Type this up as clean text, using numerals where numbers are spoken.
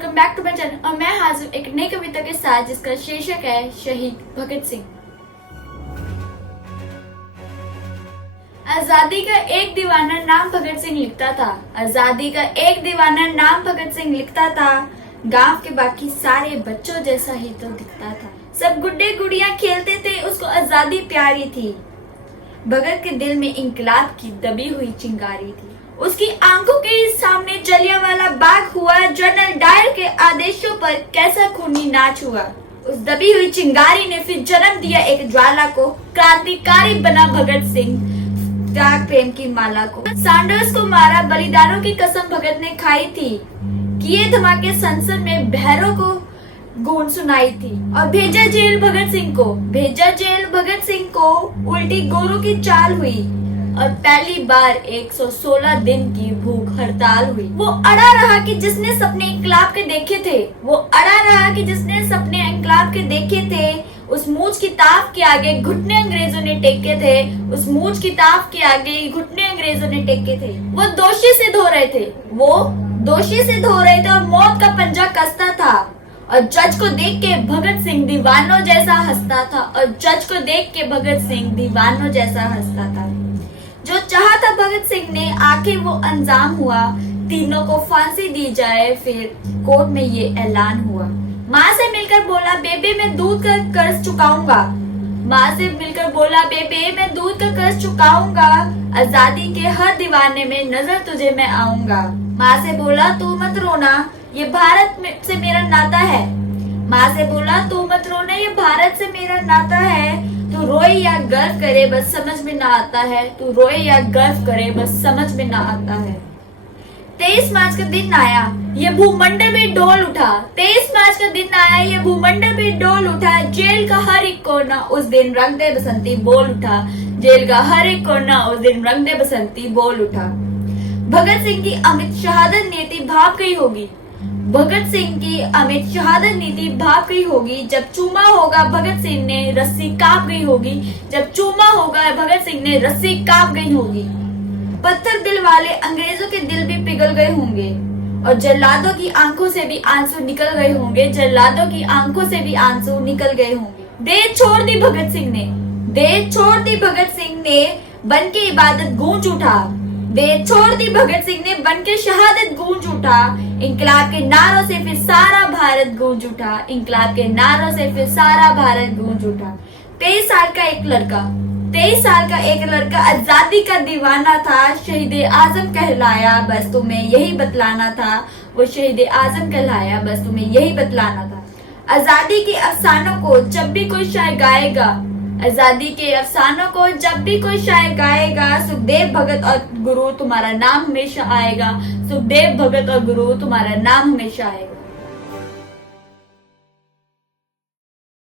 Welcome back to my channel. और मैं हाजिर एक नई कविता के साथ जिसका शीर्षक है शहीद भगत सिंह। आजादी का एक दीवाना नाम भगत सिंह लिखता था। आजादी का एक दीवाना नाम भगत सिंह लिखता था। गांव के बाकी सारे बच्चों जैसा ही तो दिखता था। सब गुड्डे गुड़ियां खेलते थे, उसको आजादी प्यारी थी। भगत के दिल में इंकलाब की दबी हुई चिंगारी थी। उसकी आंखों के सामने जलियांवाला बाग हुआ। जनरल डायर के आदेशों पर कैसा खूनी नाच हुआ। उस दबी हुई चिंगारी ने फिर जन्म दिया एक ज्वाला को। क्रांतिकारी बना भगत सिंह, त्याग प्रेम की माला को। सैंडर्स को मारा, बलिदानों की कसम भगत ने खाई थी। किए धमाके संसद में, बहरों को गूंज सुनाई थी। और भेजा जेल भगत सिंह को, भेजा जेल भगत सिंह को। उल्टी गोरों की चाल हुई और पहली बार 116 दिन की भूख हड़ताल हुई। वो अड़ा रहा कि जिसने सपने इंकलाब के देखे थे, वो अड़ा रहा कि जिसने सपने इंकलाब के देखे थे। उस मूंछ की ताक के आगे घुटने अंग्रेजों ने टेके थे। उस मूंछ की ताक के आगे घुटने अंग्रेजों ने टेके थे। वो दोषी से धो रहे थे, वो दोषी से धो रहे थे और मौत का पंजा कसता था। और जज को देख के भगत सिंह दीवानों जैसा हंसता था। और जज को देख के भगत सिंह दीवानों जैसा हंसता था। जो चाहा था भगत सिंह ने, आखिर वो अंजाम हुआ। तीनों को फांसी दी जाए, फिर कोर्ट में ये ऐलान हुआ। माँ से मिलकर बोला, बेबे मैं दूध का कर्ज चुकाऊंगा। माँ से मिलकर बोला, बेबे मैं दूध का कर्ज चुकाऊंगा। आजादी के हर दीवाने में नजर तुझे मैं आऊंगा। माँ से बोला, तू मत रोना, ये भारत से मेरा नाता है। माँ से बोला, तू मत रोना, ये भारत से मेरा नाता है। तू रोए या गर्व करे बस समझ में ना आता है। तू रोए या गर्व करे बस समझ में ना आता है। 23 मार्च का दिन आया, ये भूमंडल में डोल उठा। 23 मार्च का दिन आया, ये भूमंडल में डोल उठा। जेल का हर एक कोना उस दिन रंग दे बसंती बोल उठा। जेल का हर एक कोना उस दिन रंग दे बसंती बोल उठा। भगत सिंह की अमित शहादत नीति भाप गई होगी। भगत सिंह की अमित शहादत नीति भाप गई होगी। जब चूमा होगा भगत सिंह ने रस्सी कांप गई होगी। जब चूमा होगा भगत सिंह ने रस्सी कांप गई होगी। पत्थर दिल वाले अंग्रेजों के दिल भी पिघल गए होंगे। और जल्लादों की आंखों से भी आंसू निकल गए होंगे। जल्लादों की आंखों से भी आंसू निकल गए होंगे। देश छोड़ दी भगत सिंह ने, देश छोड़ दी भगत सिंह ने, बन के इबादत गूंज उठा। देश छोड़ दी भगत सिंह ने, बन के शहादत गूंज उठा। इंकलाब के नारों से फिर सारा भारत गूंज उठा। इंकलाब के नारों से फिर सारा भारत गूंज उठा। 23 साल का एक लड़का, 23 साल का एक लड़का आजादी का दीवाना था। शहीद आजम कहलाया, बस तुम्हें यही बतलाना था। वो शहीद आजम कहलाया, बस तुम्हें यही बतलाना था। आजादी के अफसानों को जब भी कोई शायर गाएगा, आजादी के अफसानों को जब भी कोई शायर गाएगा, सुखदेव भगत और गुरु तुम्हारा नाम हमेशा आएगा। सुखदेव भगत और गुरु तुम्हारा नाम हमेशा आएगा।